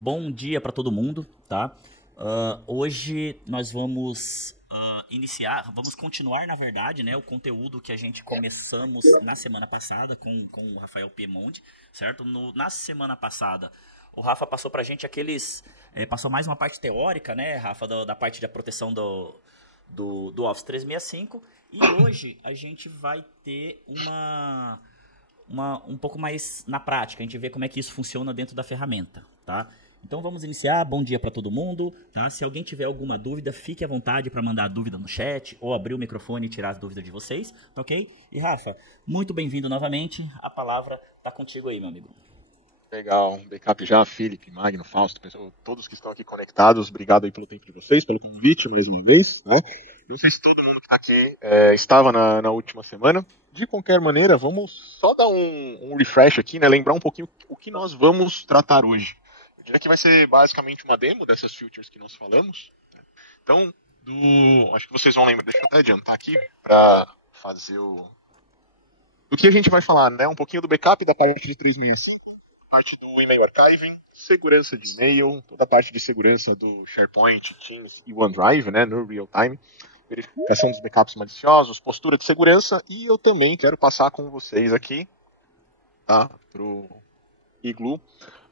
Bom dia para todo mundo, tá? Hoje nós vamos iniciar, vamos continuar, na verdade, né, o conteúdo que a gente começamos na semana passada com o Rafael Piemonte, certo? Na semana passada, o Rafa passou pra gente passou mais uma parte teórica, né, Rafa, da parte da proteção do Office 365, e hoje a gente vai ter um pouco mais na prática, a gente vê como é que isso funciona dentro da ferramenta, tá? Então vamos iniciar, bom dia para todo mundo, tá? Se alguém tiver alguma dúvida, fique à vontade para mandar a dúvida no chat ou abrir o microfone e tirar as dúvidas de vocês, tá ok? E Rafa, muito bem-vindo novamente, a palavra tá contigo aí, meu amigo. Legal, backup já, Felipe, Magno, Fausto, todos que estão aqui conectados, obrigado aí pelo tempo de vocês, pelo convite mais uma vez, né? Não sei se todo mundo que está aqui estava na última semana. De qualquer maneira, vamos só dar um refresh aqui, né? Lembrar um pouquinho o que nós vamos tratar hoje. Eu diria que vai ser basicamente uma demo dessas features que nós falamos. Então, acho que vocês vão lembrar, deixa eu até adiantar aqui para fazer do que a gente vai falar, né? Um pouquinho do backup da parte de 365, parte do e-mail archiving, segurança de e-mail, toda a parte de segurança do SharePoint, Teams e OneDrive, né, no real time, verificação dos backups maliciosos, postura de segurança, e eu também quero passar com vocês aqui, tá, pro Igloo,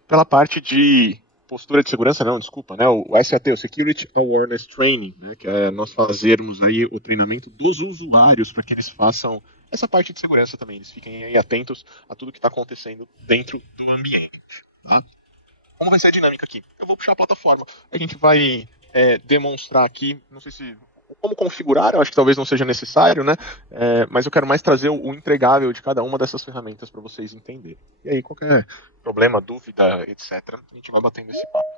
pela parte de postura de segurança, não, desculpa, né, o SAT, o Security Awareness Training, né, que é nós fazermos aí o treinamento dos usuários para que eles façam essa parte de segurança também, eles fiquem aí atentos a tudo que está acontecendo dentro do ambiente, tá? Como vai ser a dinâmica aqui? Eu vou puxar a plataforma, a gente vai demonstrar aqui, não sei se como configurar, eu acho que talvez não seja necessário, né? Mas eu quero mais trazer o entregável de cada uma dessas ferramentas para vocês entenderem. E aí, qualquer problema, dúvida, etc., a gente vai batendo esse papo.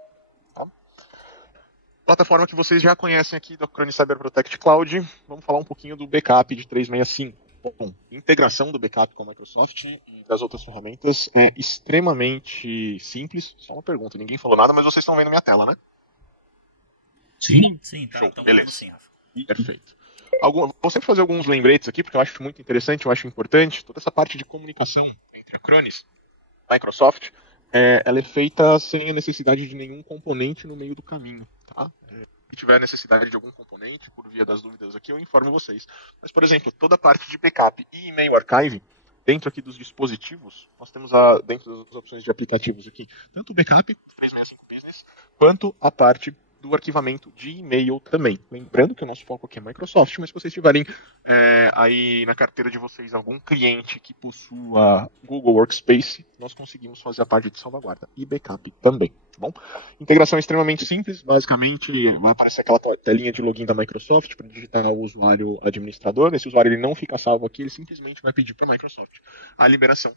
Tá? Plataforma que vocês já conhecem aqui do Acronis Cyber Protect Cloud, vamos falar um pouquinho do backup de 365. Bom, integração do backup com a Microsoft e das outras ferramentas é extremamente simples. Só uma pergunta, ninguém falou nada, mas vocês estão vendo minha tela, né? Sim, tá, Show, estamos vendo beleza. sim, Rafa. Perfeito. Vou sempre fazer alguns lembretes aqui, porque eu acho muito interessante, eu acho importante. Toda essa parte de comunicação entre a Acronis e a Microsoft, ela é feita sem a necessidade de nenhum componente no meio do caminho. Tá? Se tiver necessidade de algum componente, por via das dúvidas aqui, eu informo vocês. Mas, por exemplo, toda a parte de backup e e-mail archive, dentro aqui dos dispositivos, nós temos dentro das opções de aplicativos aqui, tanto o backup, 365 Business, quanto a parte do arquivamento de e-mail também. Lembrando que o nosso foco aqui é Microsoft, mas se vocês tiverem aí na carteira de vocês algum cliente que possua Google Workspace, nós conseguimos fazer a parte de salvaguarda e backup também, tá bom? Integração é extremamente simples, basicamente vai aparecer aquela telinha de login da Microsoft para digitar o usuário administrador. Esse usuário ele não fica salvo aqui, ele simplesmente vai pedir para a Microsoft a liberação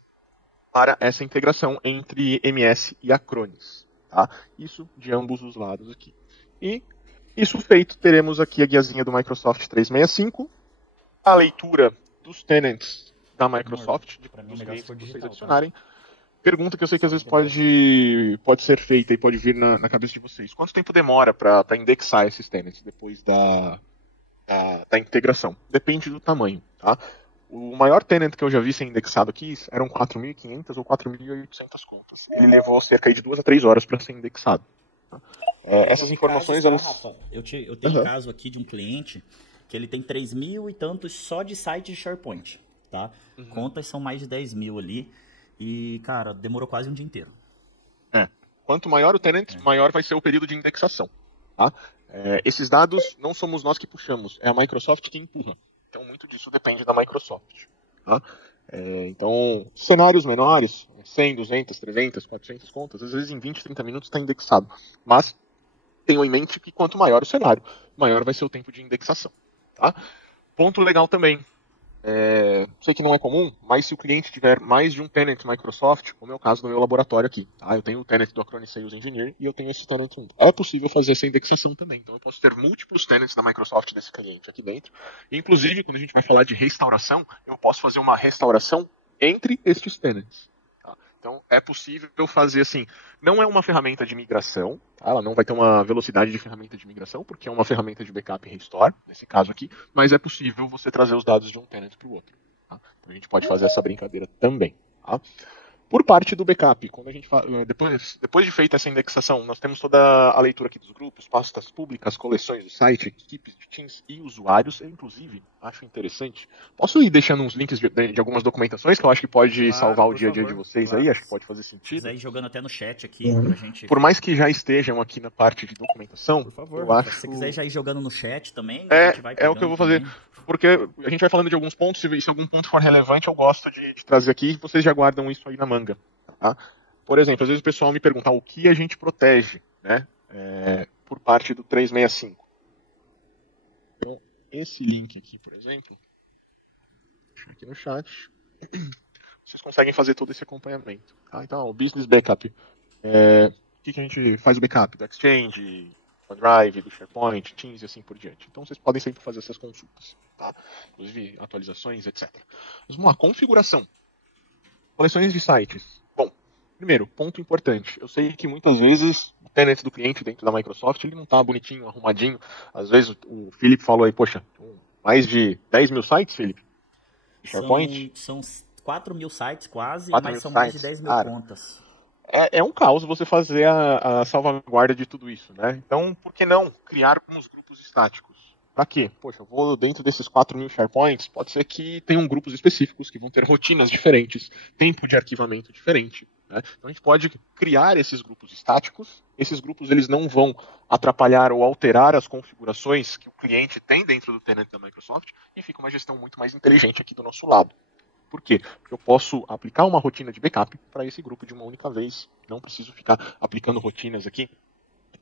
para essa integração entre MS e Acronis. Tá? Isso de ambos os lados aqui. E isso feito, teremos aqui a guiazinha do Microsoft 365, a leitura dos tenants da Microsoft, dos clientes que vocês adicionarem. Pergunta que eu sei que às vezes pode ser feita e pode vir na cabeça de vocês. Quanto tempo demora para indexar esses tenants depois da integração? Depende do tamanho. Tá? O maior tenant que eu já vi ser indexado aqui eram 4.500 ou 4.800 contas. Ele levou cerca de 2 a 3 horas para ser indexado. Tá? Essas informações, casos, Rafa, eu tenho um caso aqui de um cliente que ele tem 3 mil e tantos só de site de SharePoint, tá? Contas são mais de 10 mil ali e, cara, demorou quase um dia inteiro. Quanto maior o tenant, maior vai ser o período de indexação. Tá? Esses dados não somos nós que puxamos, é a Microsoft que empurra. Então, muito disso depende da Microsoft. Tá? Então, cenários menores, 100, 200, 300, 400 contas, às vezes em 20, 30 minutos está indexado. Mas tenham em mente que quanto maior o cenário, maior vai ser o tempo de indexação. Tá? Ponto legal também. Sei que não é comum, mas se o cliente tiver mais de um tenant Microsoft, como é o caso do meu laboratório aqui, tá? Eu tenho o tenant do Acronis Sales Engineer e eu tenho esse tenant. É possível fazer essa indexação também. Então eu posso ter múltiplos tenants da Microsoft desse cliente aqui dentro. Inclusive, quando a gente vai falar de restauração, eu posso fazer uma restauração entre estes tenants. Tá? Então é possível fazer assim. Não é uma ferramenta de migração, tá? Ela não vai ter uma velocidade de ferramenta de migração, porque é uma ferramenta de backup e restore, nesse caso aqui, mas é possível você trazer os dados de um tenant para o outro. Tá? Então a gente pode fazer essa brincadeira também. Tá? Por parte do backup, quando a gente depois de feita essa indexação, nós temos toda a leitura aqui dos grupos, pastas públicas, coleções do site, equipes de Teams e usuários. Eu, inclusive, acho interessante. Posso ir deixando uns links de algumas documentações que eu acho que pode salvar o dia a dia de vocês aí? Acho que pode fazer sentido. Se quiser ir jogando até no chat aqui pra gente... Por mais que já estejam aqui na parte de documentação, por favor, eu acho... Se você quiser já ir jogando no chat também, a gente vai é o que eu vou fazer. Também. Porque a gente vai falando de alguns pontos, se algum ponto for relevante, eu gosto de trazer aqui, vocês já guardam isso aí na manga. Tá? Por exemplo, às vezes o pessoal me pergunta o que a gente protege, né, por parte do 365. Então, esse link aqui, por exemplo, deixa eu aqui no chat, vocês conseguem fazer todo esse acompanhamento. Tá? Então, o Business Backup, o que a gente faz o backup? Do Exchange, do OneDrive, do SharePoint, Teams e assim por diante. Então, vocês podem sempre fazer essas consultas. Tá? Inclusive, atualizações, etc. Mas vamos lá, configuração. Coleções de sites. Bom, primeiro, ponto importante. Eu sei que muitas vezes o tenant do cliente dentro da Microsoft ele não está bonitinho, arrumadinho. Às vezes o Felipe falou aí, poxa, mais de 10 mil sites, Felipe? SharePoint? São 4 mil sites quase, 4 mas mil são sites. mais de 10 mil contas. É um caos você fazer a salvaguarda de tudo isso, né? Então, por que não criar uns grupos estáticos? Pra quê? Poxa, eu vou dentro desses 4 mil SharePoints, pode ser que tenham grupos específicos que vão ter rotinas diferentes, tempo de arquivamento diferente. Né? Então a gente pode criar esses grupos estáticos. Esses grupos eles não vão atrapalhar ou alterar as configurações que o cliente tem dentro do tenant da Microsoft e fica uma gestão muito mais inteligente aqui do nosso lado. Por quê? Porque eu posso aplicar uma rotina de backup para esse grupo de uma única vez. Não preciso ficar aplicando rotinas aqui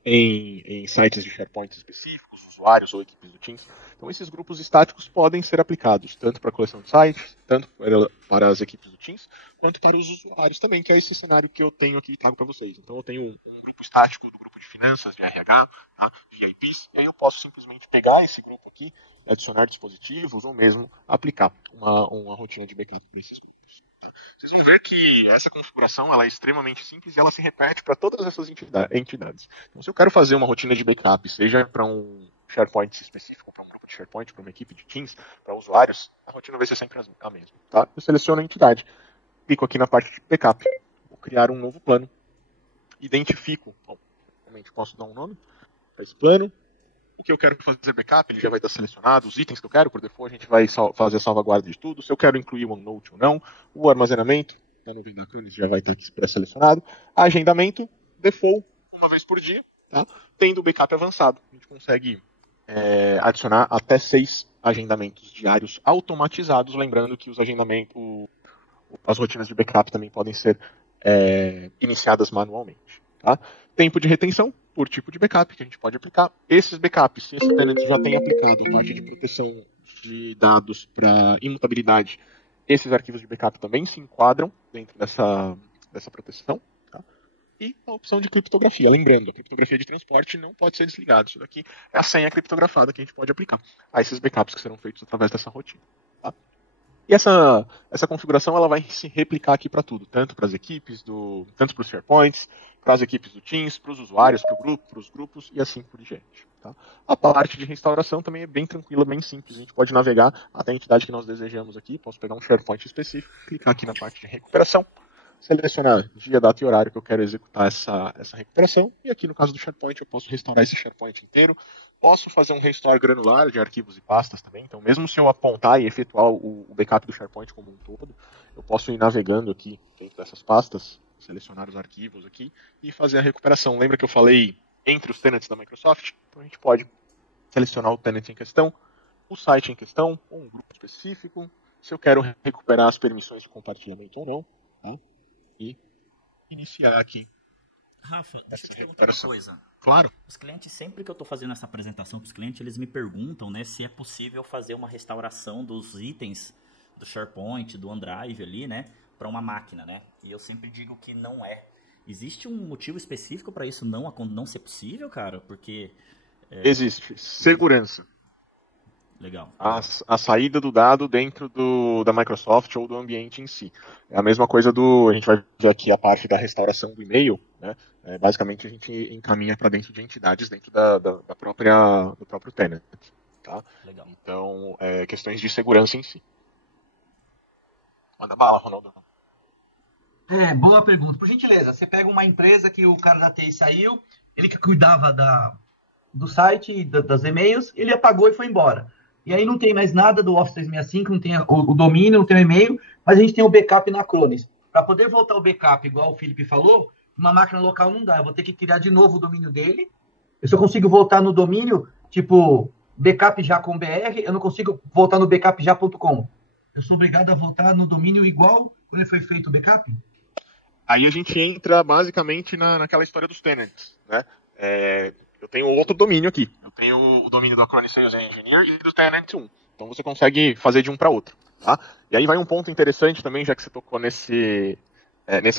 em sites de SharePoint específicos, usuários ou equipes do Teams. Então esses grupos estáticos podem ser aplicados tanto para a coleção de sites, tanto para as equipes do Teams, quanto para os usuários também, que é esse cenário que eu tenho aqui e trago para vocês. Então eu tenho um grupo estático do grupo de finanças, de RH, tá, de IPs, e aí eu posso simplesmente pegar esse grupo aqui, adicionar dispositivos ou mesmo aplicar uma rotina de backup para esses grupos. Tá? Vocês vão ver que essa configuração ela é extremamente simples e ela se repete para todas essas entidades. Então, se eu quero fazer uma rotina de backup, seja para um SharePoint específico, para um grupo de SharePoint, para uma equipe de Teams, para usuários, a rotina vai ser sempre a mesma. Tá? Eu seleciono a entidade, clico aqui na parte de backup, vou criar um novo plano, identifico, realmente posso dar um nome para esse plano, o que eu quero fazer backup, ele já vai estar selecionado, os itens que eu quero, por default a gente vai fazer a salvaguarda de tudo, se eu quero incluir o OneNote ou não, o armazenamento, na nuvem da Canis já vai estar aqui pré-selecionado, agendamento, default, uma vez por dia, tá? Tendo o backup avançado, a gente consegue adicionar até 6 agendamentos diários automatizados, lembrando que os agendamentos, as rotinas de backup também podem ser iniciadas manualmente, tá? Tempo de retenção, por tipo de backup que a gente pode aplicar. Esses backups, se esse tenant já tem aplicado a parte de proteção de dados para imutabilidade, esses arquivos de backup também se enquadram dentro dessa proteção. Tá? E a opção de criptografia. Lembrando, a criptografia de transporte não pode ser desligada. Isso daqui é a senha criptografada que a gente pode aplicar a esses backups que serão feitos através dessa rotina. Tá? E essa configuração ela vai se replicar aqui para tudo, tanto para as equipes, tanto para os SharePoints, para as equipes do Teams, para os usuários, para os grupos e assim por diante. Tá? A parte de restauração também é bem tranquila, bem simples. A gente pode navegar até a entidade que nós desejamos aqui. Posso pegar um SharePoint específico, clicar aqui na parte de recuperação, selecionar dia, data e horário que eu quero executar essa recuperação. E aqui no caso do SharePoint eu posso restaurar esse SharePoint inteiro. Posso fazer um restore granular de arquivos e pastas também. Então, mesmo se eu apontar e efetuar o backup do SharePoint como um todo, eu posso ir navegando aqui dentro dessas pastas, selecionar os arquivos aqui e fazer a recuperação. Lembra que eu falei entre os tenants da Microsoft? Então, a gente pode selecionar o tenant em questão, o site em questão, ou um grupo específico, se eu quero recuperar as permissões de compartilhamento ou não, tá? E iniciar aqui. Rafa, deixa eu te perguntar uma coisa. Claro. Os clientes, sempre que eu estou fazendo essa apresentação para os clientes, eles me perguntam, né, se é possível fazer uma restauração dos itens do SharePoint, do OneDrive ali, né, para uma máquina, né? E eu sempre digo que não é. Existe um motivo específico para isso não ser possível, cara? Porque... Existe. Segurança. Legal. A saída do dado dentro da Microsoft ou do ambiente em si. É a mesma coisa a gente vai ver aqui a parte da restauração do e-mail, né? Basicamente a gente encaminha para dentro de entidades dentro do próprio tenant. Tá? Legal. Então, questões de segurança em si. Manda bala, Ronaldo. Boa pergunta. Por gentileza, você pega uma empresa que o cara da TI saiu, ele que cuidava do site, das e-mails, ele apagou e foi embora. E aí não tem mais nada do Office 365, não tem o domínio, não tem o e-mail, mas a gente tem o backup na Acronis. Para poder voltar o backup, igual o Felipe falou, uma máquina local não dá. Eu vou ter que criar de novo o domínio dele. Eu só consigo voltar no domínio, tipo, backup já com BR, eu não consigo voltar no backupja.com. Eu sou obrigado a voltar no domínio igual quando foi feito o backup? Aí a gente entra basicamente naquela história dos tenants, né? Eu tenho outro domínio aqui. Eu tenho o domínio do Acronis Sales Engineer e do Tenant 1. Então você consegue fazer de um para outro, tá? E aí vai um ponto interessante também, já que você tocou nesse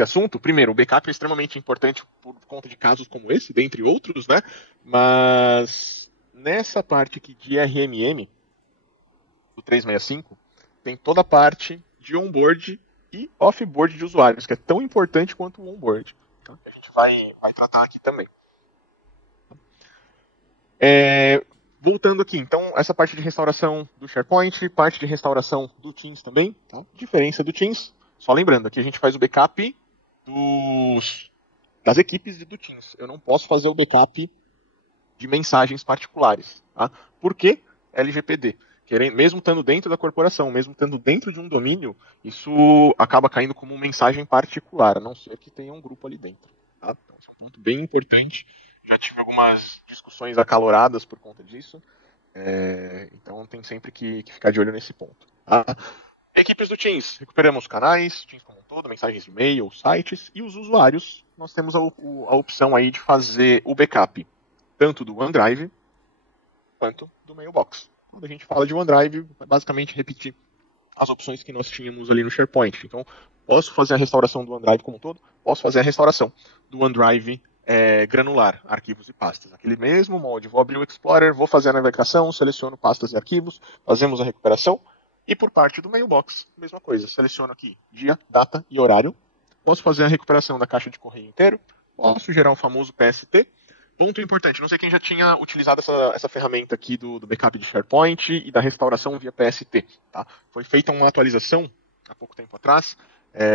assunto. Primeiro, o backup é extremamente importante por conta de casos como esse, dentre outros, né? Mas nessa parte aqui de RMM do 365, tem toda a parte de onboard e offboard de usuários, que é tão importante quanto o onboard. Então, a gente vai tratar aqui também. Voltando aqui, então, essa parte de restauração do SharePoint, parte de restauração do Teams também, tá? Diferença do Teams, só lembrando, aqui a gente faz o backup das equipes do Teams. Eu não posso fazer o backup de mensagens particulares, tá? Por quê? LGPD. Mesmo estando dentro da corporação, mesmo estando dentro de um domínio, isso acaba caindo como mensagem particular, a não ser que tenha um grupo ali dentro. Tá? Então, esse é um ponto bem importante. Já tive algumas discussões acaloradas por conta disso, então tem sempre que ficar de olho nesse ponto. Tá? Equipes do Teams, recuperamos canais, Teams como um todo, mensagens de e-mail, sites, e os usuários, nós temos a opção aí de fazer o backup tanto do OneDrive quanto do Mailbox. Quando a gente fala de OneDrive, é basicamente repetir as opções que nós tínhamos ali no SharePoint. Então, posso fazer a restauração do OneDrive como um todo, posso fazer a restauração do OneDrive granular, arquivos e pastas. Aquele mesmo molde, vou abrir o Explorer, vou fazer a navegação, seleciono pastas e arquivos, fazemos a recuperação. E por parte do Mailbox, mesma coisa, seleciono aqui dia, data e horário. Posso fazer a recuperação da caixa de correio inteiro, posso gerar um famoso PST. Ponto importante, não sei quem já tinha utilizado essa ferramenta aqui do backup de SharePoint e da restauração via PST. Tá? Foi feita uma atualização há pouco tempo atrás.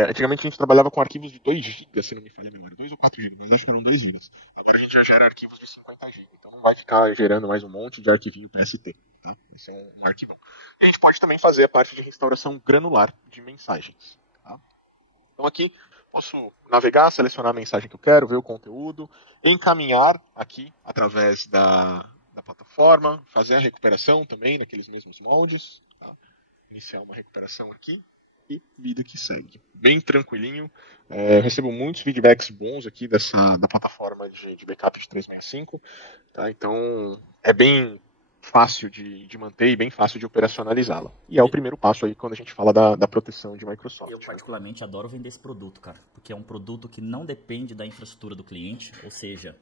Antigamente a gente trabalhava com arquivos de 2 GB, se não me falha a memória, 2 ou 4 GB, mas acho que eram 2 GB. Agora a gente já gera arquivos de 50 GB, então não vai ficar gerando mais um monte de arquivinho PST. Tá? Esse é um arquivo. E a gente pode também fazer a parte de restauração granular de mensagens. Tá? Então aqui posso navegar, selecionar a mensagem que eu quero, ver o conteúdo, encaminhar aqui através da plataforma, fazer a recuperação também naqueles mesmos moldes, iniciar uma recuperação aqui e vida que segue. Bem tranquilinho, recebo muitos feedbacks bons aqui da plataforma de backup de 365, tá? Então é bem fácil de manter e bem fácil de operacionalizá-la. E é o primeiro passo aí quando a gente fala da proteção de Microsoft. Eu particularmente adoro vender esse produto, cara, porque é um produto que não depende da infraestrutura do cliente, ou seja,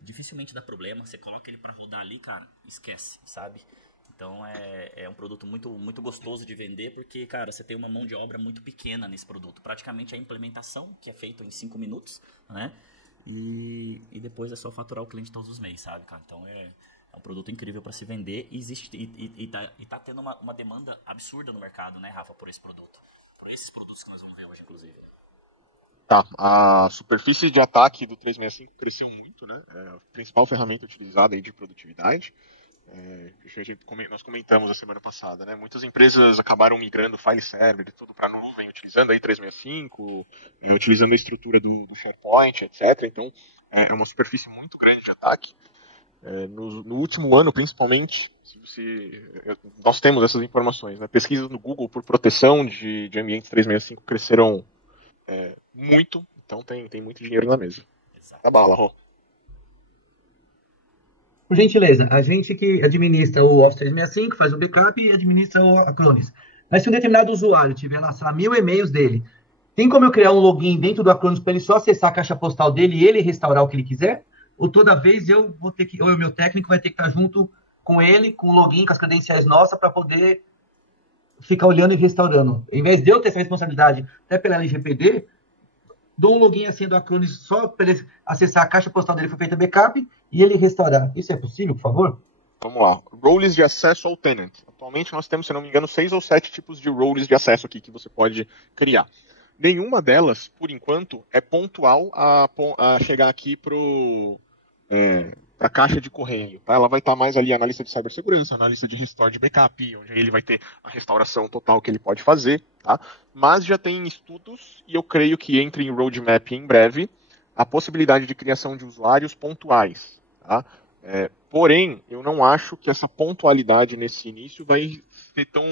dificilmente dá problema, você coloca ele para rodar ali, cara, esquece, sabe? Então é um produto muito, muito gostoso de vender, porque, cara, você tem uma mão de obra muito pequena nesse produto. Praticamente a implementação, que é feita em 5 minutos, né? E depois é só faturar o cliente todos os meses, sabe, cara? Então é um produto incrível para se vender e tá tendo uma demanda absurda no mercado, né, Rafa, por esse produto. Por esses produtos que nós vamos ver hoje, inclusive. Tá, a superfície de ataque do 365 cresceu muito, né? É a principal ferramenta utilizada aí de produtividade. Nós comentamos a semana passada, né? Muitas empresas acabaram migrando o file server e tudo para a nuvem, utilizando aí 365, utilizando a estrutura do SharePoint, etc. Então, é uma superfície muito grande de ataque. No último ano, principalmente, nós temos essas informações, né? Pesquisas no Google por proteção de ambientes 365 cresceram muito, então tem muito dinheiro na mesa. Exato. Tá bala, Rô. Por gentileza, a gente que administra o Office 365, faz o backup e administra o Acronis. Mas se um determinado usuário tiver lá 1000 e-mails dele, tem como eu criar um login dentro do Acronis para ele só acessar a caixa postal dele e ele restaurar o que ele quiser? Ou toda vez eu vou ter que, ou o meu técnico vai ter que estar junto com ele, com o login, com as credenciais nossas, para poder ficar olhando e restaurando? Em vez de eu ter essa responsabilidade, até pela LGPD, dou um login assim do Acronis só para ele acessar a caixa postal dele, foi feita backup, e ele restaurar. Isso é possível, por favor? Vamos lá. Roles de acesso ao tenant. Atualmente nós temos, se não me engano, 6 ou 7 tipos de roles de acesso aqui que você pode criar. Nenhuma delas, por enquanto, é pontual a chegar aqui para a caixa de correio. Tá? Ela vai estar mais ali, analista de cibersegurança, analista de restore de backup, onde ele vai ter a restauração total que ele pode fazer. Tá? Mas já tem estudos, e eu creio que entre em roadmap em breve, a possibilidade de criação de usuários pontuais. Tá? Porém, eu não acho que essa pontualidade nesse início vai ser tão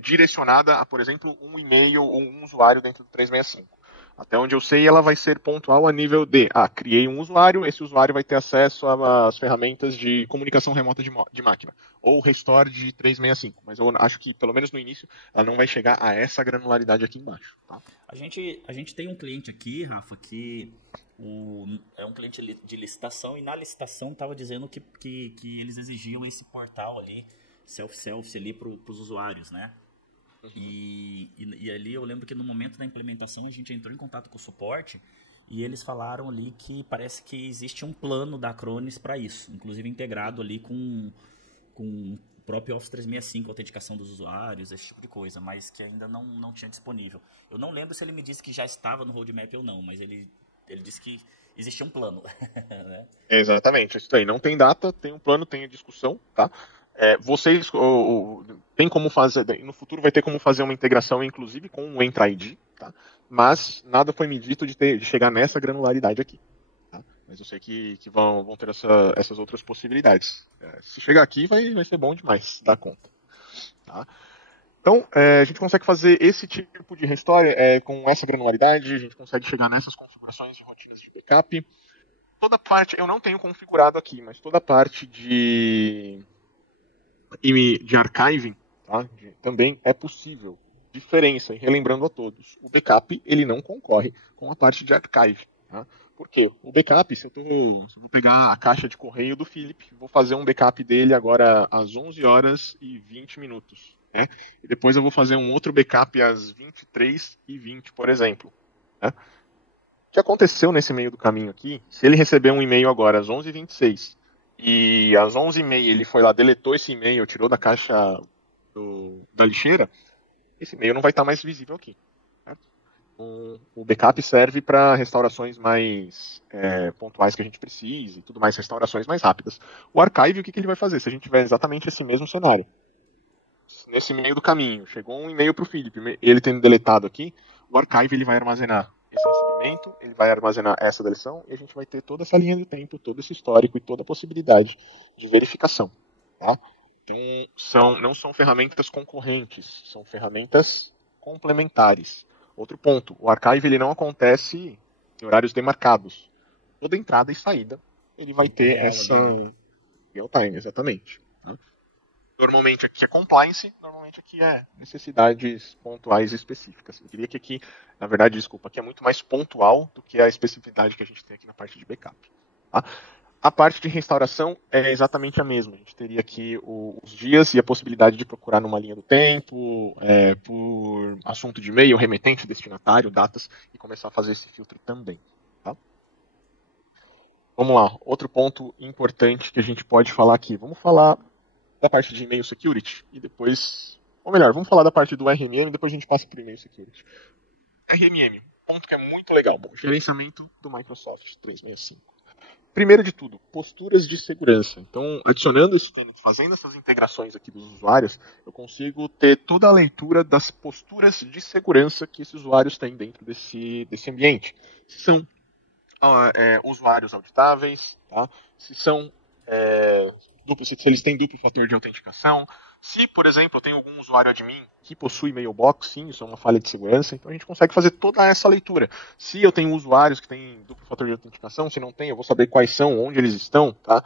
direcionada a, por exemplo, um e-mail ou um usuário dentro do 365. Até onde eu sei, ela vai ser pontual a nível de, criei um usuário, esse usuário vai ter acesso às ferramentas de comunicação remota de máquina, ou restore de 365. Mas eu acho que, pelo menos no início, ela não vai chegar a essa granularidade aqui embaixo. Tá? A gente tem um cliente aqui, Rafa, que é um cliente de licitação, e na licitação estava dizendo que eles exigiam esse portal ali, self-service ali para os usuários, né? Uhum. E ali eu lembro que no momento da implementação a gente entrou em contato com o suporte e eles falaram ali que parece que existe um plano da Acronis para isso, inclusive integrado ali com o próprio Office 365, autenticação dos usuários, esse tipo de coisa, mas que ainda não tinha disponível. Eu não lembro se ele me disse que já estava no roadmap ou não, mas ele disse que existia um plano. Né? Exatamente, isso aí. Não tem data, tem um plano, tem a discussão, tá? Vocês tem como fazer, no futuro vai ter como fazer uma integração, inclusive, com o Entra ID, tá? Mas nada foi me dito de chegar nessa granularidade aqui. Tá? Mas eu sei que vão ter essas outras possibilidades. Se chegar aqui, vai ser bom demais, dá conta. Tá? Então, a gente consegue fazer esse tipo de restore com essa granularidade, a gente consegue chegar nessas configurações de rotinas de backup. Toda parte, eu não tenho configurado aqui, mas toda parte de archiving, tá? Também é possível. Diferença, e relembrando a todos, o backup ele não concorre com a parte de archive. Tá? Por quê? O backup, se eu vou pegar a caixa de correio do Felipe, vou fazer um backup dele agora às 11 horas e 20 minutos. Né? E depois eu vou fazer um outro backup às 23h20, por exemplo. Né? O que aconteceu nesse meio do caminho aqui, se ele receber um e-mail agora às 11h26, e às 11h30 ele foi lá, deletou esse e-mail, tirou da caixa da lixeira, esse e-mail não vai estar mais visível aqui. Certo? O backup serve para restaurações mais pontuais que a gente precise, e tudo mais, restaurações mais rápidas. O archive, o que ele vai fazer? Se a gente tiver exatamente esse mesmo cenário, nesse meio do caminho, chegou um e-mail para o Felipe, ele tendo deletado aqui, o archive ele vai armazenar esse recebimento, ele vai armazenar essa deleção e a gente vai ter toda essa linha do tempo, todo esse histórico e toda a possibilidade de verificação. Tá? Então, não são ferramentas concorrentes, são ferramentas complementares. Outro ponto, o archive ele não acontece em horários demarcados. Toda entrada e saída ele vai ter essa real time, exatamente. Tá? Normalmente aqui é compliance, normalmente aqui é necessidades pontuais específicas. Eu diria que aqui, na verdade, desculpa, aqui é muito mais pontual do que a especificidade que a gente tem aqui na parte de backup. Tá? A parte de restauração é exatamente a mesma. A gente teria aqui os dias e a possibilidade de procurar numa linha do tempo, por assunto de e-mail, remetente, destinatário, datas, e começar a fazer esse filtro também. Tá? Vamos lá, outro ponto importante que a gente pode falar aqui. Vamos falar da parte de e-mail security e depois, ou melhor, vamos falar da parte do RMM e depois a gente passa para o e-mail security. RMM, ponto que é muito legal, bom, gerenciamento do Microsoft 365. Primeiro de tudo, posturas de segurança. Então, adicionando esse Tenant, fazendo essas integrações aqui dos usuários, eu consigo ter toda a leitura das posturas de segurança que esses usuários têm dentro desse ambiente. Se são usuários auditáveis, tá? Se são se eles têm duplo fator de autenticação. Se, por exemplo, eu tenho algum usuário admin que possui mailbox, sim, isso é uma falha de segurança, então a gente consegue fazer toda essa leitura. Se eu tenho usuários que têm duplo fator de autenticação, se não tem, eu vou saber quais são, onde eles estão, tá?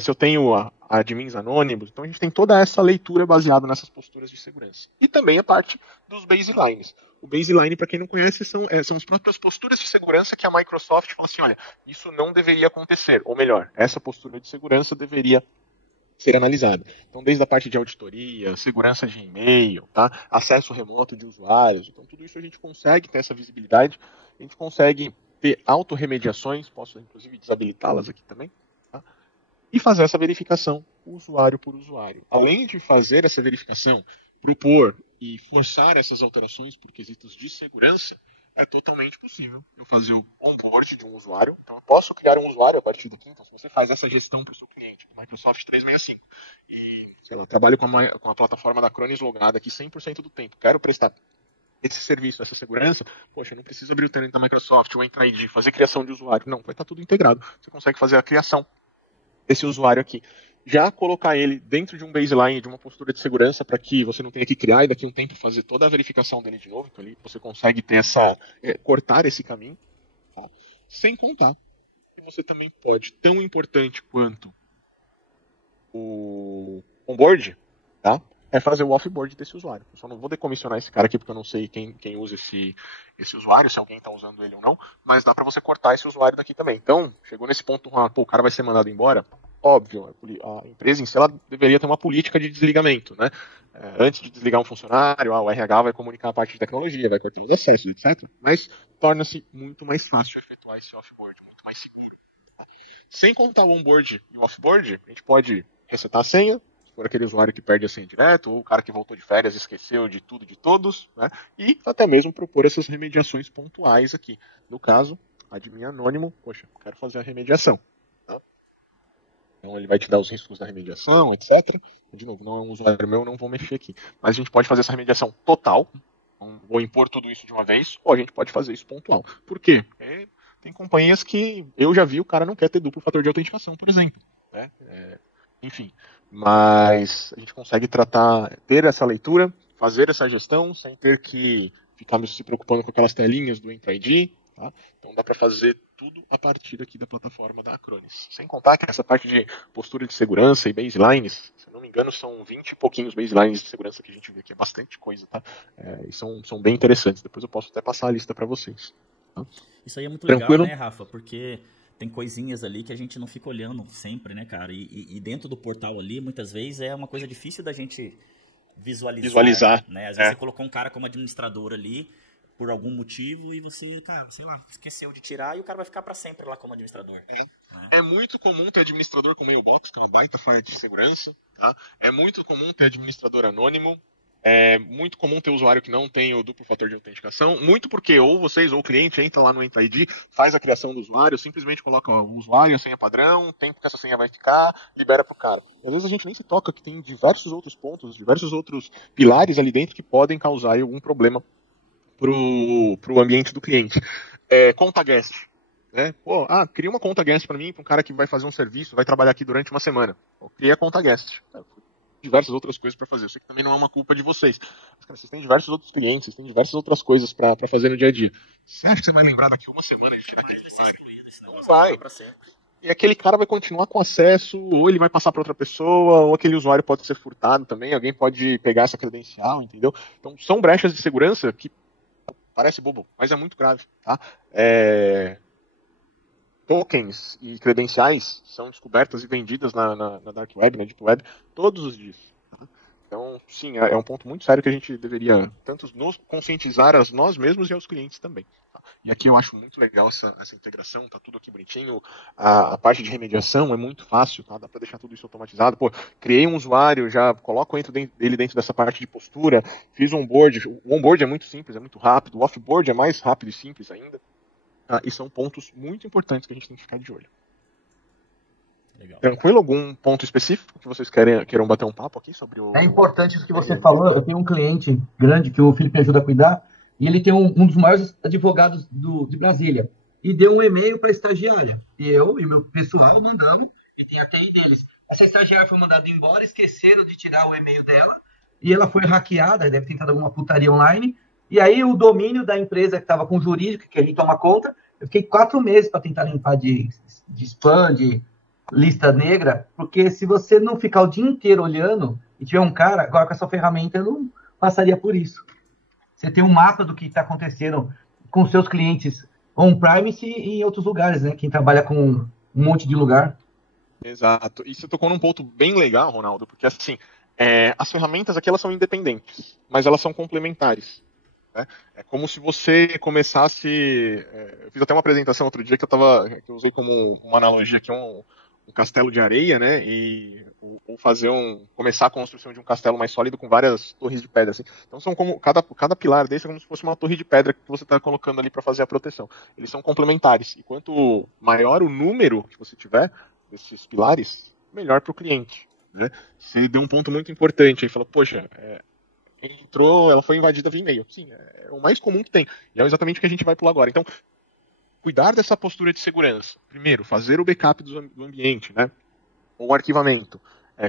Se eu tenho admins anônimos, então a gente tem toda essa leitura baseada nessas posturas de segurança. E também a parte dos baselines. O baseline, para quem não conhece, são as próprias posturas de segurança que a Microsoft fala assim, olha, isso não deveria acontecer, ou melhor, essa postura de segurança deveria ser analisada. Então, desde a parte de auditoria, segurança de e-mail, tá? Acesso remoto de usuários. Então, tudo isso a gente consegue ter essa visibilidade, a gente consegue ter autorremediações, posso inclusive desabilitá-las aqui também, tá? E fazer essa verificação usuário por usuário. Além de fazer essa verificação, propor e forçar essas alterações por quesitos de segurança, é totalmente possível eu fazer o onboard de um usuário. Então, eu posso criar um usuário a partir daqui. Então, se você faz essa gestão para o seu cliente, Microsoft 365, e, sei lá, trabalho com a plataforma da Acronis logada aqui 100% do tempo, quero prestar esse serviço, essa segurança, poxa, eu não preciso abrir o tenant da Microsoft, o Entra ID, fazer criação de usuário. Não, vai estar tudo integrado. Você consegue fazer a criação desse usuário aqui. Já colocar ele dentro de um baseline, de uma postura de segurança, para que você não tenha que criar e daqui a um tempo fazer toda a verificação dele de novo. Então ali você consegue ter cortar esse caminho. Tá? Sem contar que você também pode, tão importante quanto o onboard, tá? É fazer o offboard desse usuário. Eu só não vou decomissionar esse cara aqui porque eu não sei quem usa esse usuário, se alguém está usando ele ou não, mas dá para você cortar esse usuário daqui também. Então, chegou nesse ponto, o cara vai ser mandado embora, óbvio, a empresa em si ela deveria ter uma política de desligamento, né? Antes de desligar um funcionário, o RH vai comunicar a parte de tecnologia, vai cortar os acessos, etc. Mas torna-se muito mais fácil efetuar esse offboard, muito mais seguro. Sem contar o onboard e o offboard, a gente pode resetar a senha, por aquele usuário que perde a senha direto, ou o cara que voltou de férias esqueceu de tudo e de todos, né? E até mesmo propor essas remediações pontuais aqui. No caso, admin anônimo, poxa, quero fazer a remediação. Tá? Então ele vai te dar os riscos da remediação, etc. De novo, não é um usuário meu, não vou mexer aqui. Mas a gente pode fazer essa remediação total, então, vou impor tudo isso de uma vez, ou a gente pode fazer isso pontual. Por quê? Tem companhias que eu já vi, o cara não quer ter duplo fator de autenticação, por exemplo. Né? Enfim, mas a gente consegue ter essa leitura, fazer essa gestão, sem ter que ficar se preocupando com aquelas telinhas do Entra ID, tá? Então dá para fazer tudo a partir aqui da plataforma da Acronis. Sem contar que essa parte de postura de segurança e baselines, se eu não me engano, são 20 e pouquinhos baselines de segurança que a gente vê aqui, é bastante coisa, tá? E são bem interessantes, depois eu posso até passar a lista para vocês. Tá? Isso aí é muito Tranquilo? legal, né, Rafa? Porque tem coisinhas ali que a gente não fica olhando sempre, né, cara? E dentro do portal ali, muitas vezes, é uma coisa difícil da gente visualizar. Né? Às vezes você colocou um cara como administrador ali, por algum motivo, e você, cara, sei lá, esqueceu de tirar e o cara vai ficar para sempre lá como administrador. É muito comum ter administrador com mailbox, que é uma baita falha de segurança. Tá? É muito comum ter administrador anônimo. É muito comum ter usuário que não tem o duplo fator de autenticação, muito porque ou vocês ou o cliente entra lá no Entra ID, faz a criação do usuário, simplesmente coloca o usuário, a senha padrão, o tempo que essa senha vai ficar, libera pro cara. Às vezes a gente nem se toca que tem diversos outros pontos, diversos outros pilares ali dentro que podem causar algum problema pro ambiente do cliente. Conta guest. Cria uma conta guest para mim, para um cara que vai fazer um serviço, vai trabalhar aqui durante uma semana. Cria a conta guest. Diversas outras coisas para fazer. Eu sei que também não é uma culpa de vocês. Mas, cara, vocês têm diversos outros clientes, vocês têm diversas outras coisas para fazer no dia a dia. Você acha que você vai lembrar daqui uma semana de tirar aquele usuário? Não vai. E aquele cara vai continuar com acesso, ou ele vai passar para outra pessoa, ou aquele usuário pode ser furtado também, alguém pode pegar essa credencial, entendeu? Então, são brechas de segurança que parece bobo, mas é muito grave, tá? Tokens e credenciais são descobertas e vendidas na Dark Web, na Deep Web, todos os dias. Tá? Então, sim, é um ponto muito sério que a gente deveria tanto nos conscientizar a nós mesmos e aos clientes também. Tá? E aqui eu acho muito legal essa integração, tá tudo aqui bonitinho. A parte de remediação é muito fácil, tá? Dá para deixar tudo isso automatizado. Criei um usuário, já coloco ele dentro dessa parte de postura, fiz um onboard. O onboard é muito simples, é muito rápido. O offboard é mais rápido e simples ainda. E são pontos muito importantes que a gente tem que ficar de olho. Legal. Tranquilo? Algum ponto específico que vocês queiram bater um papo aqui sobre o... É importante isso que você falou. Eu tenho um cliente grande que o Felipe me ajuda a cuidar, e ele tem um dos maiores advogados de Brasília. E deu um e-mail para a estagiária. E eu e meu pessoal mandamos, e tem a TI deles. Essa estagiária foi mandada embora, esqueceram de tirar o e-mail dela, e ela foi hackeada, deve ter tentado alguma putaria online. E aí o domínio da empresa que estava com o jurídico, que a gente toma conta, eu fiquei 4 meses para tentar limpar de spam, de lista negra, porque se você não ficar o dia inteiro olhando e tiver um cara, agora com essa ferramenta eu não passaria por isso. Você tem um mapa do que está acontecendo com seus clientes on-premise e em outros lugares, né? Quem trabalha com um monte de lugar. Exato. E você tocou num ponto bem legal, Ronaldo, porque assim, as ferramentas aqui elas são independentes, mas elas são complementares. Né? É como se você começasse... eu fiz até uma apresentação outro dia que eu usei como uma analogia aqui um castelo de areia, né? E ou começar a construção de um castelo mais sólido com várias torres de pedra. Assim. Então são como cada pilar desse é como se fosse uma torre de pedra que você está colocando ali para fazer a proteção. Eles são complementares. E quanto maior o número que você tiver desses pilares, melhor para o cliente. Né? Você deu um ponto muito importante aí, falou, poxa, ela foi invadida via e-mail. Sim, é o mais comum que tem. E é exatamente o que a gente vai pular agora. Então, cuidar dessa postura de segurança. Primeiro, fazer o backup do ambiente, né? Ou o arquivamento.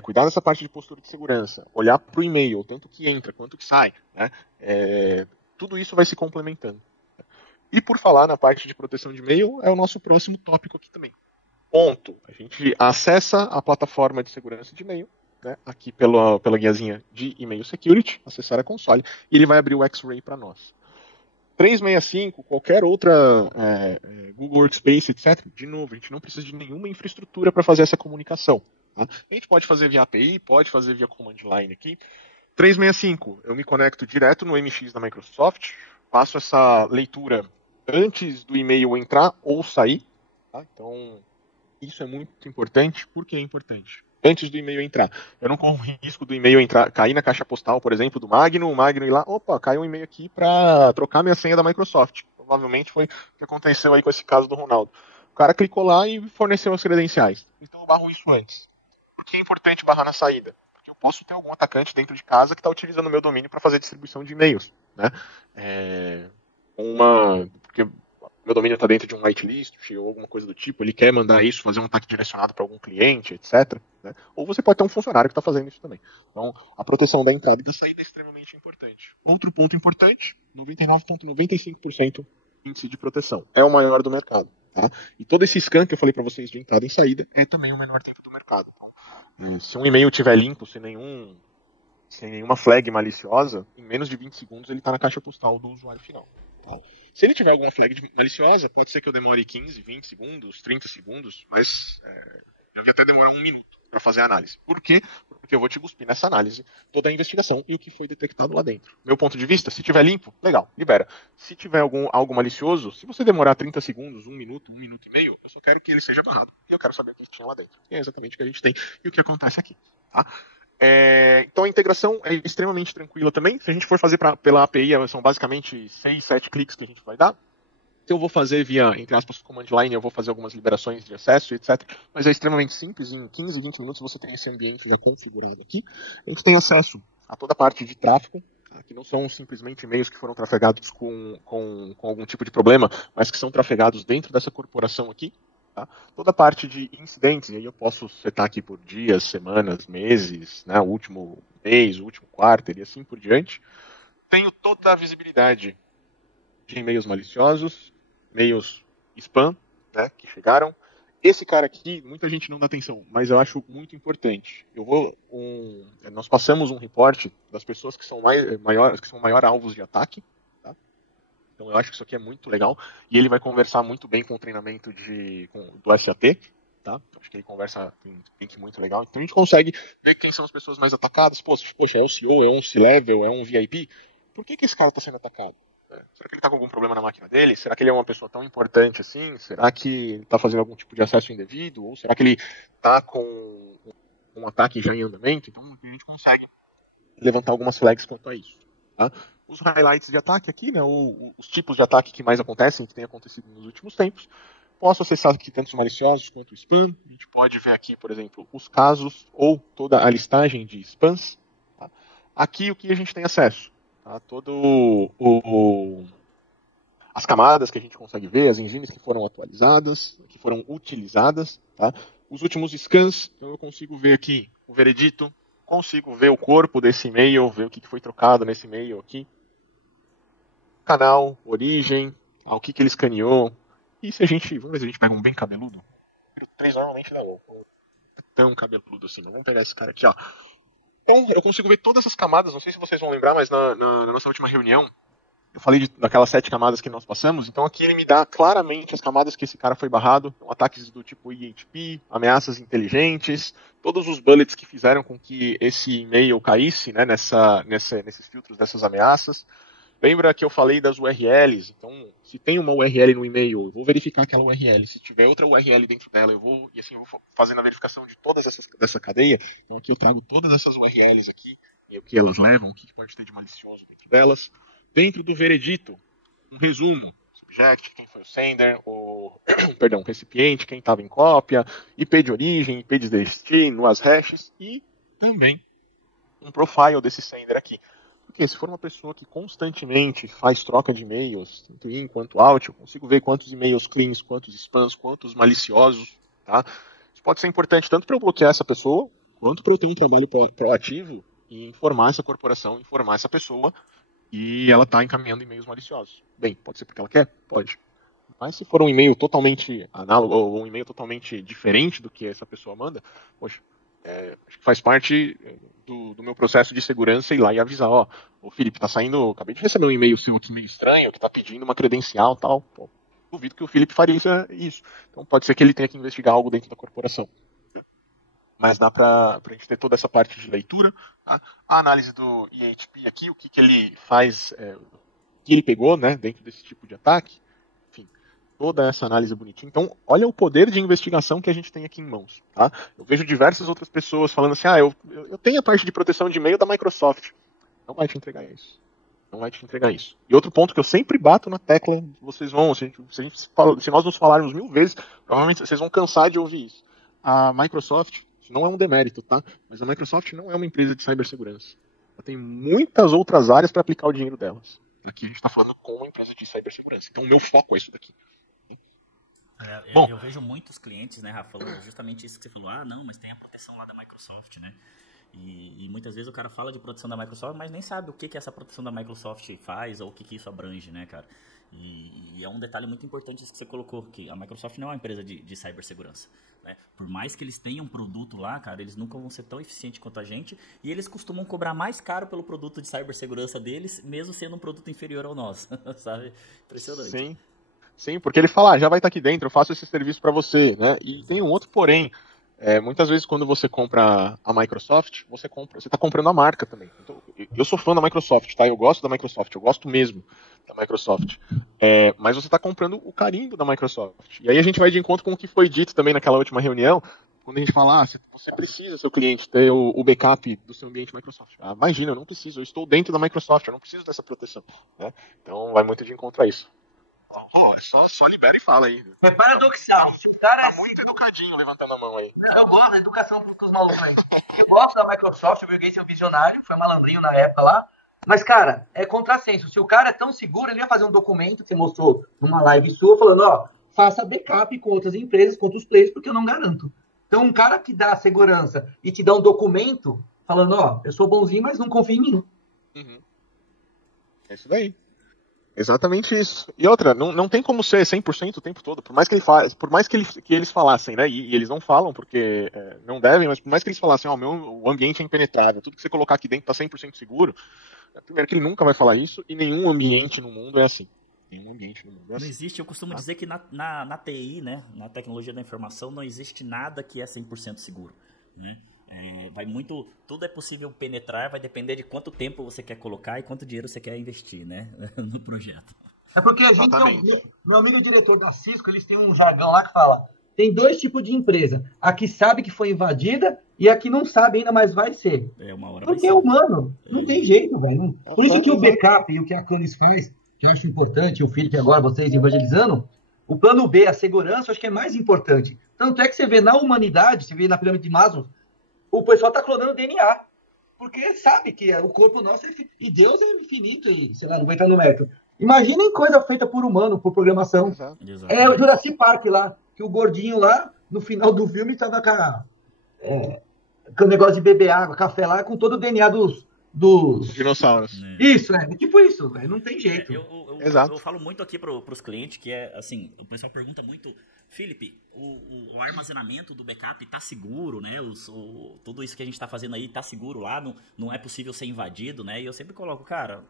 Cuidar dessa parte de postura de segurança. Olhar para o e-mail, tanto que entra quanto que sai. Né? Tudo isso vai se complementando. E por falar na parte de proteção de e-mail, é o nosso próximo tópico aqui também. Ponto. A gente acessa a plataforma de segurança de e-mail, né, aqui pela guiazinha de e-mail security, acessar a console, e ele vai abrir o X-Ray para nós. 365, qualquer outra Google Workspace, etc. De novo, a gente não precisa de nenhuma infraestrutura para fazer essa comunicação. Tá? A gente pode fazer via API, pode fazer via Command Line aqui. 365, eu me conecto direto no MX da Microsoft, faço essa leitura antes do e-mail entrar ou sair. Tá? Então, isso é muito importante. Por que é importante? Antes do e-mail entrar. Eu não corro risco do e-mail cair na caixa postal, por exemplo, do Magno, o Magno ir lá, opa, caiu um e-mail aqui para trocar minha senha da Microsoft. Provavelmente foi o que aconteceu aí com esse caso do Ronaldo. O cara clicou lá e forneceu as credenciais. Então eu barro isso antes. Por que é importante barrar na saída? Porque eu posso ter algum atacante dentro de casa que está utilizando o meu domínio para fazer distribuição de e-mails. Né? Porque meu domínio está dentro de um whitelist ou alguma coisa do tipo, ele quer mandar isso, fazer um ataque direcionado para algum cliente, etc. Né? Ou você pode ter um funcionário que está fazendo isso também. Então, a proteção da entrada e da saída é extremamente importante. Outro ponto importante, 99,95% índice de proteção. É o maior do mercado. Tá? E todo esse scan que eu falei para vocês de entrada e saída é também o menor tempo do mercado. Se um e-mail estiver limpo, sem nenhuma flag maliciosa, em menos de 20 segundos ele está na caixa postal do usuário final. Tá? Se ele tiver alguma flag maliciosa, pode ser que eu demore 15, 20 segundos, 30 segundos, mas eu ia até demorar 1 minuto para fazer a análise. Por quê? Porque eu vou te cuspir nessa análise toda a investigação e o que foi detectado lá dentro. Meu ponto de vista, se tiver limpo, legal, libera. Se tiver algo malicioso, se você demorar 30 segundos, 1 minuto e meio, eu só quero que ele seja barrado. E eu quero saber o que tinha lá dentro. E é exatamente o que a gente tem e o que acontece aqui. Tá? Então a integração é extremamente tranquila também. Se a gente for fazer pela API, são basicamente 6, 7 cliques que a gente vai dar. Se eu vou fazer via, entre aspas, command line, eu vou fazer algumas liberações de acesso, etc. Mas é extremamente simples, em 15, 20 minutos você tem esse ambiente já configurado aqui. A gente tem acesso a toda a parte de tráfego, tá? Que não são simplesmente e-mails que foram trafegados com algum tipo de problema, mas que são trafegados dentro dessa corporação aqui. Tá? Toda a parte de incidentes, e aí eu posso setar aqui por dias, semanas, meses, né, o último mês, o último quarto e assim por diante. Tenho toda a visibilidade de e-mails maliciosos, e-mails spam, né, que chegaram. Esse cara aqui, muita gente não dá atenção, mas eu acho muito importante. Nós passamos um reporte das pessoas que são maior alvos de ataque. Então eu acho que isso aqui é muito legal e ele vai conversar muito bem com o treinamento do SAT, tá? Acho que ele conversa com um link muito legal. Então a gente consegue ver quem são as pessoas mais atacadas. Poxa, é o CEO, é um C-Level, é um VIP. Por que esse cara está sendo atacado? Será que ele está com algum problema na máquina dele? Será que ele é uma pessoa tão importante assim? Será que ele está fazendo algum tipo de acesso indevido? Ou será que ele está com um ataque já em andamento? Então a gente consegue levantar algumas flags quanto a isso. Tá? Os highlights de ataque aqui, né, os tipos de ataque que mais acontecem, que têm acontecido nos últimos tempos. Posso acessar aqui tanto os maliciosos quanto o spam. A gente pode ver aqui, por exemplo, os casos ou toda a listagem de spams. Tá? Aqui o que a gente tem acesso? Tá? As camadas que a gente consegue ver, as engines que foram atualizadas, que foram utilizadas. Tá? Os últimos scans, então eu consigo ver aqui o veredito, consigo ver o corpo desse e-mail, ver o que foi trocado nesse e-mail aqui. Canal, origem, o que ele escaneou. E vamos ver se a gente pega um bem cabeludo. O 3 normalmente dá tão cabeludo assim. Vamos pegar esse cara aqui, ó. Então, eu consigo ver todas essas camadas, não sei se vocês vão lembrar, mas na nossa última reunião, eu falei daquelas 7 camadas que nós passamos, então aqui ele me dá claramente as camadas que esse cara foi barrado, então, ataques do tipo IHP, ameaças inteligentes, todos os bullets que fizeram com que esse e-mail caísse, né, nesses filtros dessas ameaças. Lembra que eu falei das URLs? Então, se tem uma URL no e-mail, eu vou verificar aquela URL. Se tiver outra URL dentro dela, eu vou fazendo a verificação de todas dessa cadeia. Então, aqui eu trago todas essas URLs aqui, e o que elas levam, o que pode ter de malicioso dentro delas. Dentro do veredito, um resumo. Subject, quem foi o sender, o recipiente, quem estava em cópia, IP de origem, IP de destino, as hashes e também um profile desse sender aqui. Porque se for uma pessoa que constantemente faz troca de e-mails, tanto in quanto out, eu consigo ver quantos e-mails cleans, quantos spams, quantos maliciosos, tá? Isso pode ser importante tanto para eu bloquear essa pessoa, quanto para eu ter um trabalho proativo e informar essa corporação, informar essa pessoa e ela está encaminhando e-mails maliciosos. Bem, pode ser porque ela quer? Pode. Mas se for um e-mail totalmente análogo ou um e-mail totalmente diferente do que essa pessoa manda, poxa, acho que faz parte do meu processo de segurança ir lá e avisar, ô Felipe, tá saindo, acabei de receber um e-mail seu aqui meio estranho, que tá pedindo uma credencial e tal. Pô, duvido que o Felipe faria isso. Então pode ser que ele tenha que investigar algo dentro da corporação. Mas dá pra gente ter toda essa parte de leitura, tá? A análise do EHP aqui, o que ele faz, o que ele pegou, né, dentro desse tipo de ataque, enfim, toda essa análise bonitinha. Então, olha o poder de investigação que a gente tem aqui em mãos, tá? Eu vejo diversas outras pessoas falando assim, eu tenho a parte de proteção de e-mail da Microsoft. Não vai te entregar isso. Não vai te entregar isso. E outro ponto que eu sempre bato na tecla, vocês vão, se nós nos falarmos 1000 vezes, provavelmente vocês vão cansar de ouvir isso. A Microsoft, não é um demérito, tá? Mas a Microsoft não é uma empresa de cibersegurança. Ela tem muitas outras áreas para aplicar o dinheiro delas. Aqui a gente está falando com uma empresa de cibersegurança. Então o meu foco é isso daqui. Bom, eu vejo muitos clientes, né, Rafa, falando justamente isso que você falou. Não, mas tem a proteção lá da Microsoft, né? E muitas vezes o cara fala de proteção da Microsoft, mas nem sabe o que essa proteção da Microsoft faz ou o que isso abrange, né, cara? E é um detalhe muito importante isso que você colocou, que a Microsoft não é uma empresa de cibersegurança, né? Por mais que eles tenham um produto lá, cara, eles nunca vão ser tão eficientes quanto a gente e eles costumam cobrar mais caro pelo produto de cibersegurança deles, mesmo sendo um produto inferior ao nosso, sabe? Impressionante. Sim, porque ele fala, já vai estar aqui dentro, eu faço esse serviço para você, né? E tem um outro porém. Muitas vezes quando você compra a Microsoft, você está comprando a marca também. Então, eu sou fã da Microsoft, tá? Eu gosto da Microsoft, eu gosto mesmo da Microsoft. Mas você está comprando o carimbo da Microsoft. E aí a gente vai de encontro com o que foi dito também naquela última reunião, quando a gente fala, você precisa, seu cliente, ter o backup do seu ambiente Microsoft. Imagina, eu não preciso, eu estou dentro da Microsoft, eu não preciso dessa proteção, né? Então vai muito de encontro a isso. Só libera e fala aí. É paradoxal. Se o cara tá muito educadinho levantando a mão aí. Eu gosto da educação dos malucos aí. Eu gosto da Microsoft, o Bill Gates é um visionário, foi malandrinho na época lá. Mas, cara, é contrassenso. Se o cara é tão seguro, ele ia fazer um documento que você mostrou numa live sua, falando, faça backup com outras empresas, com outros players, porque eu não garanto. Então, um cara que dá segurança e te dá um documento falando, eu sou bonzinho, mas não confio em mim. Uhum. É isso daí. Exatamente isso. E outra, não tem como ser 100% o tempo todo. Por mais que eles falassem, né? E eles não falam porque não devem, mas por mais que eles falassem, o ambiente é impenetrável, tudo que você colocar aqui dentro está 100% seguro. Primeiro que ele nunca vai falar isso e nenhum ambiente no mundo é assim. Nenhum ambiente no mundo é assim. Não existe, eu costumo dizer que na TI, né? Na tecnologia da informação, não existe nada que é 100% seguro, né? Tudo é possível penetrar, vai depender de quanto tempo você quer colocar e quanto dinheiro você quer investir, né, no projeto. É porque a gente meu amigo diretor da Cisco, eles têm um jargão lá que fala, tem 2 tipos de empresa, a que sabe que foi invadida e a que não sabe ainda, mas vai ser. Uma hora porque é humano, não tem jeito, velho. Por isso que o backup e o que a Canis faz, que eu acho importante, o Felipe agora, vocês evangelizando, o plano B, a segurança, eu acho que é mais importante. Tanto é que você vê na humanidade, você vê na pirâmide de Maslow, o pessoal está clonando DNA. Porque sabe que o corpo nosso é infinito. E Deus é infinito e, sei lá, não vai entrar no mérito. Imaginem coisa feita por humano, por programação. Exato. É o Jurassic Park lá, que o gordinho lá, no final do filme, estava com o negócio de beber água, café lá, com todo o DNA dos dinossauros. Isso, tipo isso, véio, não tem jeito. Eu falo muito aqui pros clientes que assim, o pessoal pergunta muito, Felipe, o armazenamento do backup tá seguro, né? Tudo isso que a gente tá fazendo aí tá seguro lá, não é possível ser invadido, né? E eu sempre coloco, cara,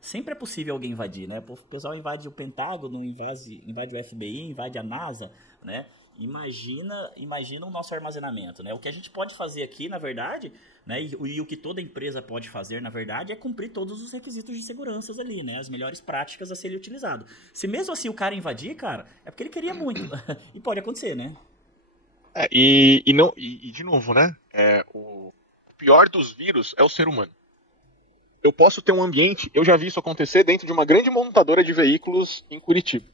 sempre é possível alguém invadir, né? O pessoal invade o Pentágono, invade o FBI, invade a NASA, né? Imagina o nosso armazenamento, né? O que a gente pode fazer aqui, na verdade, né? E o que toda empresa pode fazer, na verdade, é cumprir todos os requisitos de segurança ali, né? As melhores práticas a serem utilizadas. Se mesmo assim o cara invadir, cara, é porque ele queria muito. E pode acontecer, né? De novo, né? O pior dos vírus é o ser humano. Eu posso ter um ambiente, eu já vi isso acontecer dentro de uma grande montadora de veículos em Curitiba.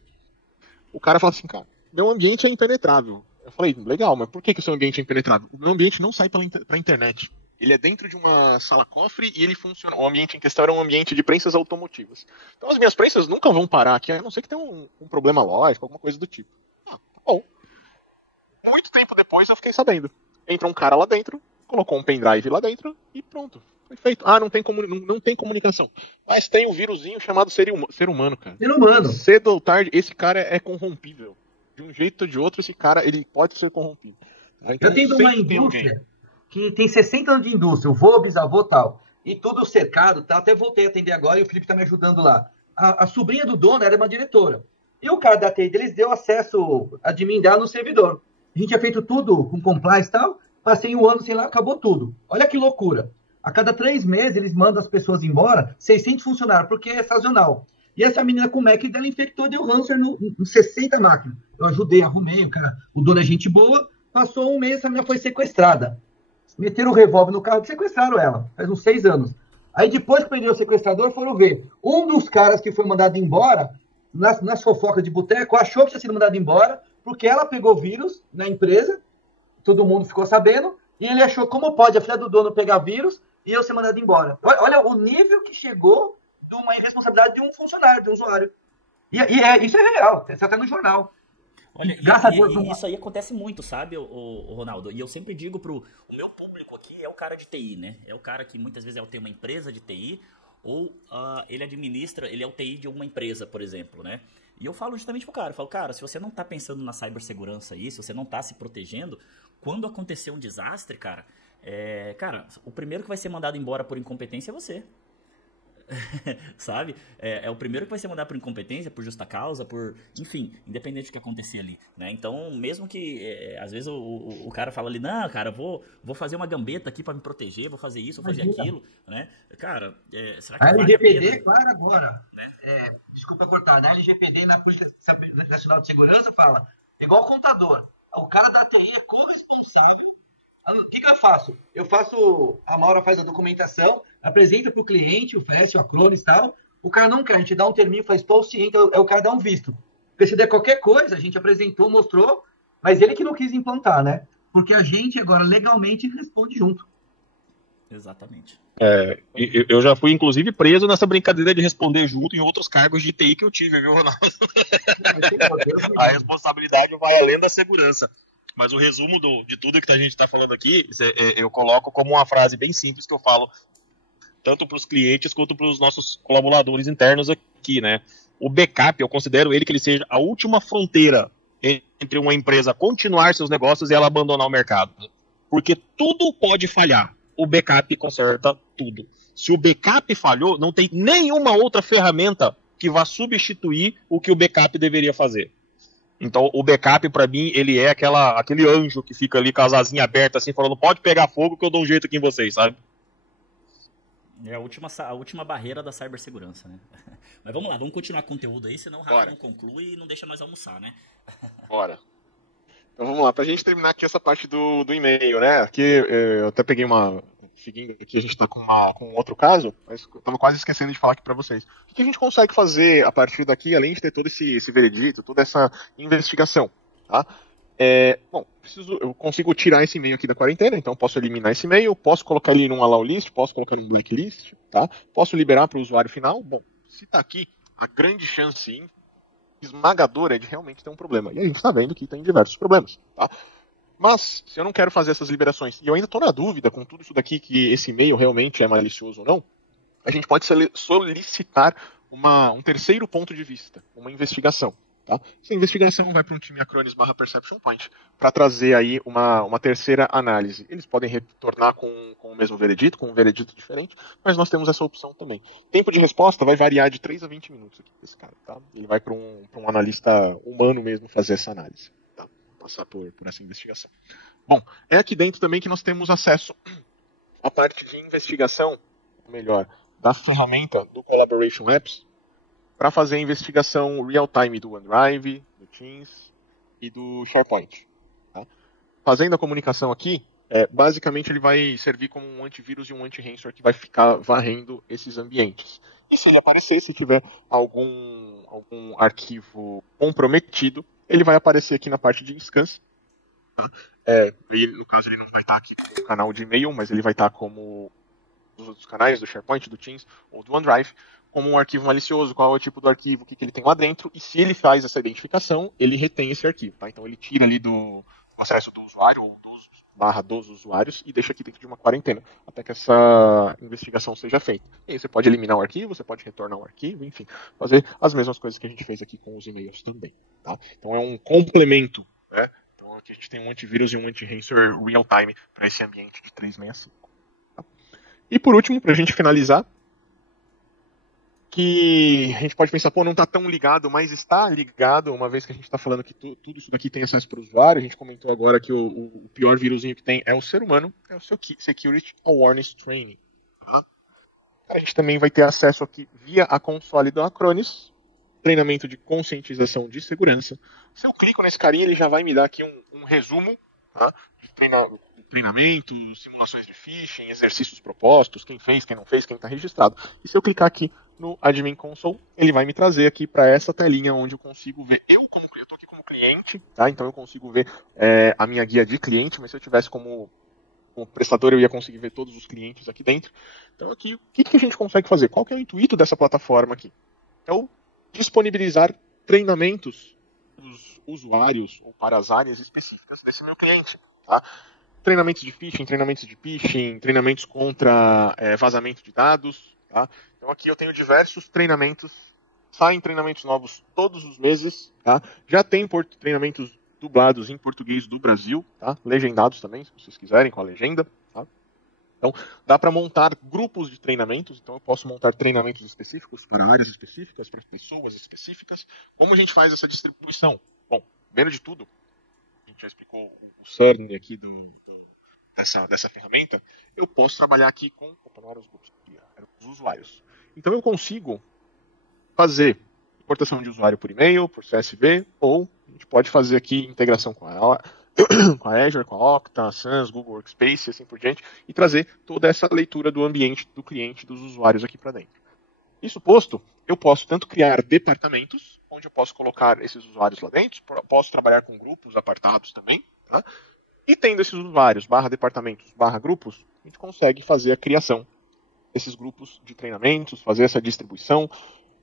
O cara fala assim, cara, meu ambiente é impenetrável. Eu falei, legal, mas por que o seu ambiente é impenetrável? O meu ambiente não sai pra internet. Ele é dentro de uma sala-cofre e ele funciona. O ambiente em questão era um ambiente de prensas automotivas. Então as minhas prensas nunca vão parar aqui, a não ser que tenha um problema lógico, alguma coisa do tipo. Tá bom. Muito tempo depois eu fiquei sabendo. Entra um cara lá dentro, colocou um pendrive lá dentro e pronto. Foi feito. Não tem comunicação. Mas tem um vírusinho chamado ser humano, cara. Ser humano. Cedo ou tarde, esse cara é corrompível. De um jeito ou de outro, esse cara ele pode ser corrompido. Então, eu tenho uma indústria que tem 60 anos de indústria, o vô, bisavô e tal. E tudo cercado, tá? Até voltei a atender agora e o Felipe tá me ajudando lá. A sobrinha do dono era uma diretora. E o cara da TI deles deu acesso admin dela no servidor. A gente tinha feito tudo com compliance e tal. Passei um ano, sei lá, acabou tudo. Olha que loucura. A cada 3 meses eles mandam as pessoas embora, 600 funcionários, porque é sazonal. E essa menina com o Mac dela infectou, deu ranço no 60 máquinas. Eu ajudei, arrumei, o dono é gente boa. Passou um mês, essa menina foi sequestrada. Meteram o revólver no carro e sequestraram ela. Faz uns 6 anos. Aí depois que perdeu o sequestrador, foram ver. Um dos caras que foi mandado embora, nas fofocas de boteco, achou que tinha sido mandado embora, porque ela pegou vírus na empresa, todo mundo ficou sabendo, e ele achou como pode a filha do dono pegar vírus e eu ser mandado embora. Olha o nível que chegou de uma irresponsabilidade de um funcionário, de um usuário. Isso é real, isso até no jornal. Olha, isso aí acontece muito, sabe, o Ronaldo? E eu sempre digo o meu público aqui é o cara de TI, né? É o cara que muitas vezes tem uma empresa de TI ou ele é o TI de uma empresa, por exemplo, né? E eu falo justamente pro cara, eu falo, cara, se você não tá pensando na cibersegurança aí, se você não tá se protegendo, quando acontecer um desastre, cara, o primeiro que vai ser mandado embora por incompetência é você. Sabe? É o primeiro que vai ser mandado por incompetência, por justa causa, enfim, independente do que acontecer ali, né? Então, mesmo que às vezes o cara fala ali, não, cara, vou fazer uma gambeta aqui pra me proteger, vou fazer isso, vou fazer aquilo, né? Cara, será que a vale LGPD, a pena? claro, agora, né? Desculpa cortar, na LGPD, na Política Nacional de Segurança, fala, igual o contador, o cara da TI é corresponsável. O que eu faço? A Maura faz a documentação, apresenta para o cliente, oferece o Acronis e tal. O cara não quer, a gente dá um terminho, faz ciente, o cara dá um visto. Porque se der qualquer coisa, a gente apresentou, mostrou, mas ele que não quis implantar, né? Porque a gente agora legalmente responde junto. Exatamente. Eu já fui, inclusive, preso nessa brincadeira de responder junto em outros cargos de TI que eu tive, viu, Ronaldo? A responsabilidade vai além da segurança. Mas o resumo de tudo que a gente está falando aqui, eu coloco como uma frase bem simples que eu falo tanto para os clientes quanto para os nossos colaboradores internos aqui, né? O backup, eu considero ele que ele seja a última fronteira entre uma empresa continuar seus negócios e ela abandonar o mercado. Porque tudo pode falhar. O backup conserta tudo. Se o backup falhou, não tem nenhuma outra ferramenta que vá substituir o que o backup deveria fazer. Então, o backup, pra mim, ele é aquele anjo que fica ali com as asinhas abertas, assim, falando, pode pegar fogo que eu dou um jeito aqui em vocês, sabe? É a última barreira da cibersegurança, né? Mas vamos lá, vamos continuar com o conteúdo aí, senão o Rafa não conclui e não deixa nós almoçar, né? Bora. Então vamos lá, pra gente terminar aqui essa parte do e-mail, né? Aqui eu até peguei seguindo aqui, a gente tá com um outro caso, mas eu tava quase esquecendo de falar aqui pra vocês. O que a gente consegue fazer a partir daqui, além de ter todo esse veredito, toda essa investigação, tá? Bom, eu consigo tirar esse e-mail aqui da quarentena, então posso eliminar esse e-mail, posso colocar ele num allow list, posso colocar num blacklist, tá? Posso liberar para o usuário final. Bom, se tá aqui, a grande chance esmagadora é de realmente ter um problema. E a gente está vendo que tem diversos problemas, tá? Mas, se eu não quero fazer essas liberações, e eu ainda estou na dúvida com tudo isso daqui, que esse e-mail realmente é malicioso ou não, a gente pode solicitar um terceiro ponto de vista, uma investigação. Tá? Essa investigação vai para um time Acronis /Perception Point para trazer aí uma terceira análise. Eles podem retornar com o mesmo veredito, com um veredito diferente, mas nós temos essa opção também. Tempo de resposta vai variar de 3 a 20 minutos aqui desse cara. Tá? Ele vai para um analista humano mesmo fazer essa análise. Tá? passar por essa investigação. Bom, é aqui dentro também que nós temos acesso à parte de investigação, ou melhor, da ferramenta do Collaboration Apps, para fazer a investigação real-time do OneDrive, do Teams e do SharePoint. Tá? Fazendo a comunicação aqui, basicamente ele vai servir como um antivírus e um anti-ransomware que vai ficar varrendo esses ambientes. E se ele aparecer, se tiver algum arquivo comprometido, ele vai aparecer aqui na parte de descanso. Tá? No caso, ele não vai estar aqui como canal de e-mail, mas ele vai estar como os outros canais do SharePoint, do Teams ou do OneDrive, como um arquivo malicioso, qual é o tipo do arquivo, o que ele tem lá dentro, e se ele faz essa identificação, ele retém esse arquivo. Tá? Então ele tira ali do acesso do usuário, ou dos usuários, e deixa aqui dentro de uma quarentena, até que essa investigação seja feita. E aí você pode eliminar o arquivo, você pode retornar o arquivo, enfim, fazer as mesmas coisas que a gente fez aqui com os e-mails também. Tá? Então é um complemento, né? Então aqui a gente tem um antivírus e um anti-ransomware real-time para esse ambiente de 365. Tá? E por último, para a gente finalizar, que a gente pode pensar, não está tão ligado, mas está ligado, uma vez que a gente está falando que tudo isso daqui tem acesso para o usuário. A gente comentou agora que o pior vírusinho que tem é o ser humano, é o seu Security Awareness Training. Tá? A gente também vai ter acesso aqui via a console do Acronis, treinamento de conscientização de segurança. Se eu clico nesse carinha, ele já vai me dar aqui um resumo, tá? De treinamento, simulações de phishing, exercícios propostos, quem fez, quem não fez, quem está registrado. E se eu clicar aqui no Admin Console, ele vai me trazer aqui para essa telinha onde eu consigo ver, eu estou aqui como cliente, tá? Então eu consigo ver a minha guia de cliente, mas se eu tivesse como prestador eu ia conseguir ver todos os clientes aqui dentro. Então aqui, o que a gente consegue fazer? Qual que é o intuito dessa plataforma aqui? É o disponibilizar treinamentos dos usuários ou para as áreas específicas desse meu cliente. Tá? Treinamentos de phishing, treinamentos contra vazamento de dados. Tá? Então aqui eu tenho diversos treinamentos, saem treinamentos novos todos os meses. Tá? Já tem treinamentos dublados em português do Brasil, tá? Legendados também, se vocês quiserem, com a legenda. Tá? Então, dá para montar grupos de treinamentos. Então, eu posso montar treinamentos específicos para áreas específicas, para pessoas específicas. Como a gente faz essa distribuição? Bom, primeiro de tudo, a gente já explicou o cerne aqui dessa ferramenta. Eu posso trabalhar aqui com os grupos, os usuários. Então, eu consigo fazer importação de usuário por e-mail, por CSV, ou a gente pode fazer aqui integração com a Azure, com a Okta, a Sans, Google Workspace e assim por diante, e trazer toda essa leitura do ambiente do cliente, dos usuários aqui para dentro. Isso posto, eu posso tanto criar departamentos, onde eu posso colocar esses usuários lá dentro, posso trabalhar com grupos apartados também, tá? E tendo esses usuários, departamentos, grupos, a gente consegue fazer a criação desses grupos de treinamentos, fazer essa distribuição.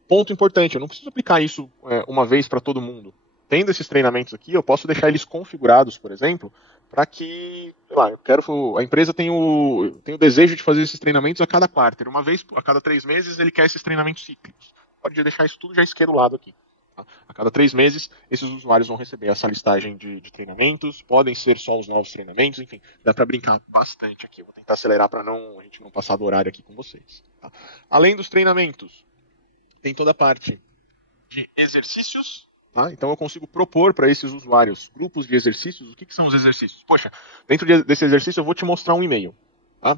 Ponto importante, eu não preciso aplicar isso uma vez para todo mundo. Tendo esses treinamentos aqui, eu posso deixar eles configurados, por exemplo, para que, a empresa tem o desejo de fazer esses treinamentos a cada quarter. Uma vez, a cada 3 meses, ele quer esses treinamentos cíclicos. Pode deixar isso tudo já esquerolado aqui. Tá? A cada 3 meses, esses usuários vão receber essa listagem de treinamentos, podem ser só os novos treinamentos, enfim, dá para brincar bastante aqui. Eu vou tentar acelerar para a gente não passar do horário aqui com vocês. Tá? Além dos treinamentos, tem toda a parte de exercícios. Tá? Então eu consigo propor para esses usuários grupos de exercícios. O que são os exercícios? Poxa, dentro desse exercício eu vou te mostrar um e-mail. Tá?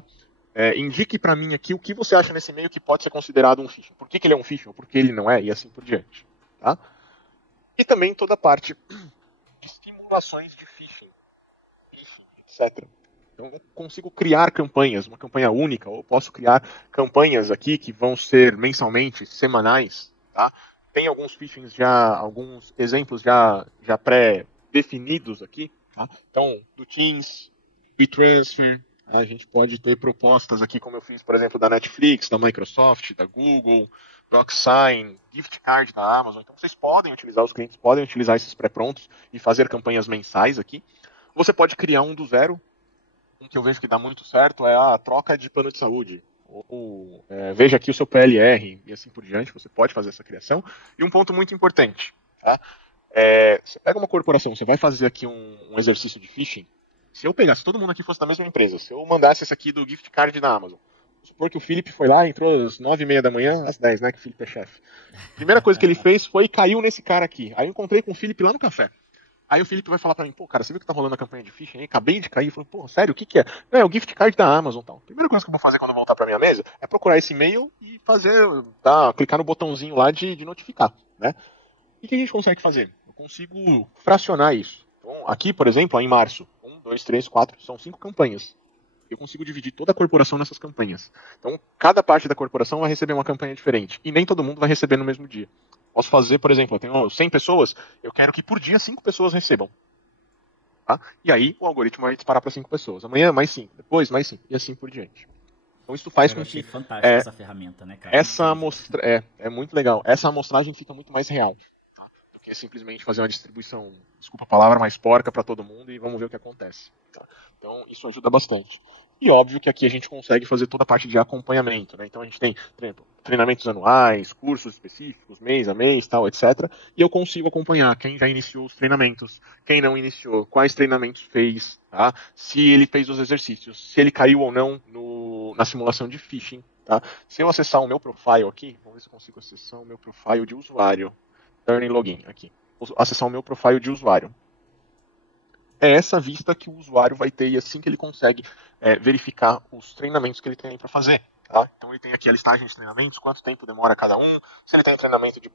Indique para mim aqui o que você acha nesse e-mail que pode ser considerado um phishing. Por que ele é um phishing ou por que ele não é, e assim por diante. Tá? E também toda a parte de simulações de phishing, etc. Então eu consigo criar campanhas, uma campanha única, ou eu posso criar campanhas aqui que vão ser mensalmente, semanais. Tá? Tem alguns phishings alguns exemplos já pré-definidos aqui. Tá? Então, do Teams, WeTransfer, a gente pode ter propostas aqui, como eu fiz, por exemplo, da Netflix, da Microsoft, da Google, DocSign, Gift Card da Amazon. Então, os clientes podem utilizar esses pré-prontos e fazer campanhas mensais aqui. Você pode criar um do zero. Um que eu vejo que dá muito certo é a troca de plano de saúde. Ou veja aqui o seu PLR e assim por diante, você pode fazer essa criação. E um ponto muito importante, tá? Você pega uma corporação, você vai fazer aqui um exercício de phishing. Se eu pegasse, todo mundo aqui fosse da mesma empresa, se eu mandasse esse aqui do gift card da Amazon, supor que o Felipe foi lá, entrou às 9h30 da manhã, às 10, né, que o Felipe é chefe. Primeira coisa que ele fez foi caiu nesse cara aqui. Aí eu encontrei com o Felipe lá no café. Aí o Felipe vai falar pra mim, pô, cara, você viu que tá rolando a campanha de phishing aí? Acabei de cair. Eu falo, pô, sério, o que é? Não, é o gift card da Amazon e tal. A primeira coisa que eu vou fazer quando eu voltar pra minha mesa é procurar esse e-mail e clicar no botãozinho lá de notificar, né? E o que a gente consegue fazer? Eu consigo fracionar isso. Então, aqui, por exemplo, em março, 1, 2, 3, 4, são 5 campanhas. Eu consigo dividir toda a corporação nessas campanhas. Então, cada parte da corporação vai receber uma campanha diferente. E nem todo mundo vai receber no mesmo dia. Posso fazer, por exemplo, eu tenho 100 pessoas, eu quero que por dia 5 pessoas recebam. Tá? E aí o algoritmo vai disparar para 5 pessoas. Amanhã mais 5, depois mais 5, e assim por diante. Então isso faz com que fantástico essa ferramenta, né, cara? É muito legal. Essa amostragem fica muito mais real, tá? Do que simplesmente fazer uma distribuição, desculpa a palavra, mais porca para todo mundo e vamos ver o que acontece. Tá? Então isso ajuda bastante. E óbvio que aqui a gente consegue fazer toda a parte de acompanhamento, né? Então a gente tem, por exemplo, treinamentos anuais, cursos específicos, mês a mês, tal, etc. E eu consigo acompanhar quem já iniciou os treinamentos, quem não iniciou, quais treinamentos fez, tá? Se ele fez os exercícios, se ele caiu ou não na simulação de phishing, tá? Se eu acessar o meu profile aqui, vamos ver se eu consigo acessar o meu profile de usuário. Turn login aqui. Vou acessar o meu profile de usuário. É essa vista que o usuário vai ter e assim que ele consegue verificar os treinamentos que ele tem para fazer. Tá? Então ele tem aqui a listagem de treinamentos, quanto tempo demora cada um, se ele tem treinamento de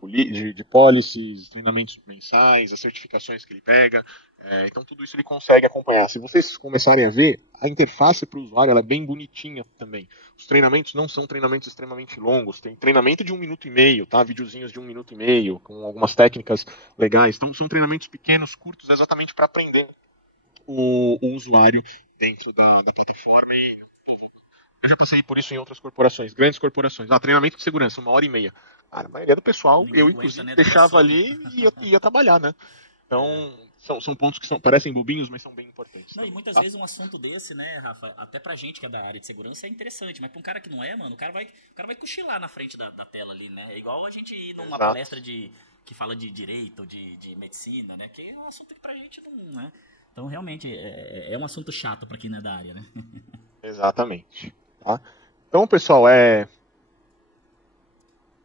policies, treinamentos mensais, as certificações que ele pega. Então tudo isso ele consegue acompanhar. Se vocês começarem a ver, a interface para o usuário ela é bem bonitinha também. Os treinamentos não são treinamentos extremamente longos, tem treinamento de 1 minuto e meio, tá? Videozinhos de 1 minuto e meio, com algumas técnicas legais. Então são treinamentos pequenos, curtos, exatamente para aprender o usuário dentro da plataforma. Eu já passei por isso em outras corporações, grandes corporações. Treinamento de segurança, 1h30. Cara, a maioria do pessoal, Ninguém eu aguenta, inclusive né, deixava ali e ia trabalhar, né? Então, são pontos que parecem bobinhos, mas são bem importantes. Não, também, e muitas tá? vezes um assunto desse, né, Rafa, até pra gente que é da área de segurança é interessante, mas pra um cara que não é, mano, o cara vai cochilar na frente da tela ali, né? É igual a gente ir numa Exato. palestra que fala de direito ou de medicina, né? Que é um assunto que pra gente não, né? Então, realmente, é um assunto chato pra quem não é da área, né? Exatamente. Tá? Então, pessoal,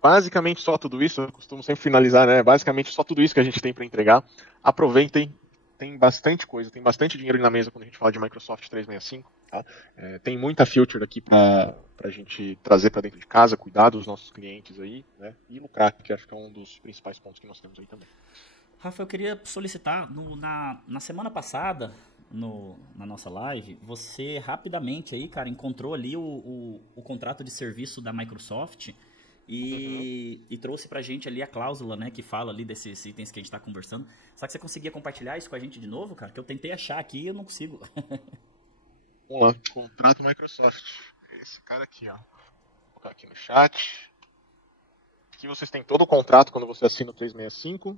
basicamente só tudo isso. Eu costumo sempre finalizar, né? Basicamente só tudo isso que a gente tem para entregar. Aproveitem, tem bastante coisa, tem bastante dinheiro na mesa quando a gente fala de Microsoft 365. Tá? Tem muita feature aqui para a gente trazer para dentro de casa, cuidar dos nossos clientes aí, né? E lucrar, que acho que é um dos principais pontos que nós temos aí também. Rafa, eu queria solicitar, na semana passada, na nossa live, você rapidamente aí, cara, encontrou ali o contrato de serviço da Microsoft e trouxe pra gente ali a cláusula, né, que fala ali desses itens que a gente tá conversando. Será que você conseguia compartilhar isso com a gente de novo, cara? Que eu tentei achar aqui e eu não consigo. Vamos lá, contrato Microsoft. Esse cara aqui, ó. Vou colocar aqui no chat. Aqui vocês têm todo o contrato quando você assina o 365.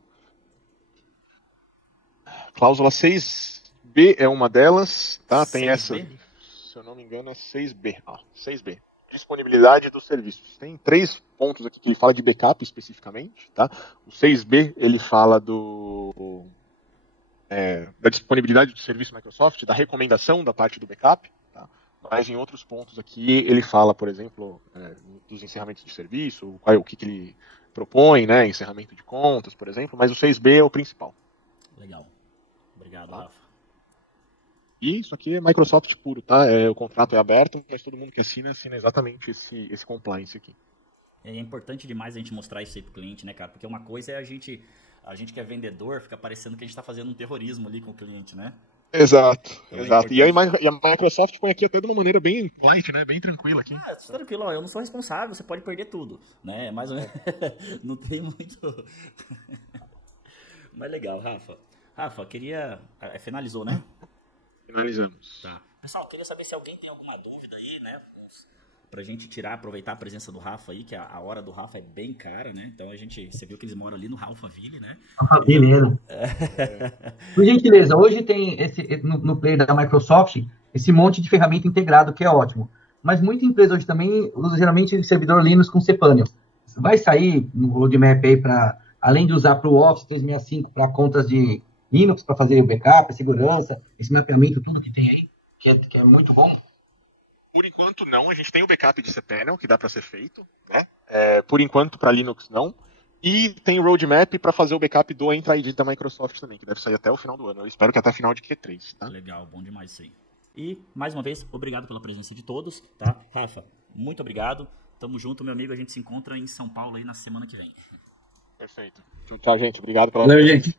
Cláusula 6B é uma delas, tá? Tem 6B? essa, se eu não me engano, é 6B. 6B. Disponibilidade dos serviços. Tem 3 pontos aqui que ele fala de backup especificamente, tá? O 6B, ele fala da disponibilidade do serviço Microsoft, da recomendação da parte do backup, tá? Mas em outros pontos aqui, ele fala, por exemplo, dos encerramentos de serviço, o que ele propõe, né? Encerramento de contas, por exemplo, mas o 6B é o principal. Legal. Obrigado, Tá. Rafa. E isso aqui é Microsoft puro, tá? O contrato é aberto, mas todo mundo que assina exatamente esse compliance aqui. É importante demais a gente mostrar isso aí pro cliente, né, cara? Porque uma coisa é a gente que é vendedor, fica parecendo que a gente tá fazendo um terrorismo ali com o cliente, né? Exato, Então exato. E a Microsoft põe aqui até de uma maneira bem light, né? Bem tranquila aqui. Tranquilo, ó, eu não sou responsável, você pode perder tudo, né? Mais ou menos, não tem muito... Mas legal, Rafa. Rafa, queria... Finalizou, né? Finalizamos. Tá. Pessoal, queria saber se alguém tem alguma dúvida aí, né? Pra gente aproveitar a presença do Rafa aí, que a hora do Rafa é bem cara, né? Então você viu que eles moram ali no Alphaville, né? Alphaville, né? Por gentileza, hoje tem no Play da Microsoft esse monte de ferramenta integrado, que é ótimo. Mas muita empresa hoje também usa geralmente servidor Linux com cPanel. Vai sair no roadmap aí para, além de usar para o Office 365 para contas de Linux, para fazer o backup, a segurança, esse mapeamento, tudo que tem aí, que é muito bom? Por enquanto não, a gente tem o backup de cPanel que dá para ser feito, né? Por enquanto para Linux não. E tem roadmap para fazer o backup do Entra ID da Microsoft também, que deve sair até o final do ano. Eu espero que até final de Q3, tá? Legal, bom demais isso aí. E, mais uma vez, obrigado pela presença de todos, tá? Rafa, muito obrigado. Tamo junto, meu amigo. A gente se encontra em São Paulo aí na semana que vem. Perfeito. Tchau, gente. Obrigado pela Valeu, gente.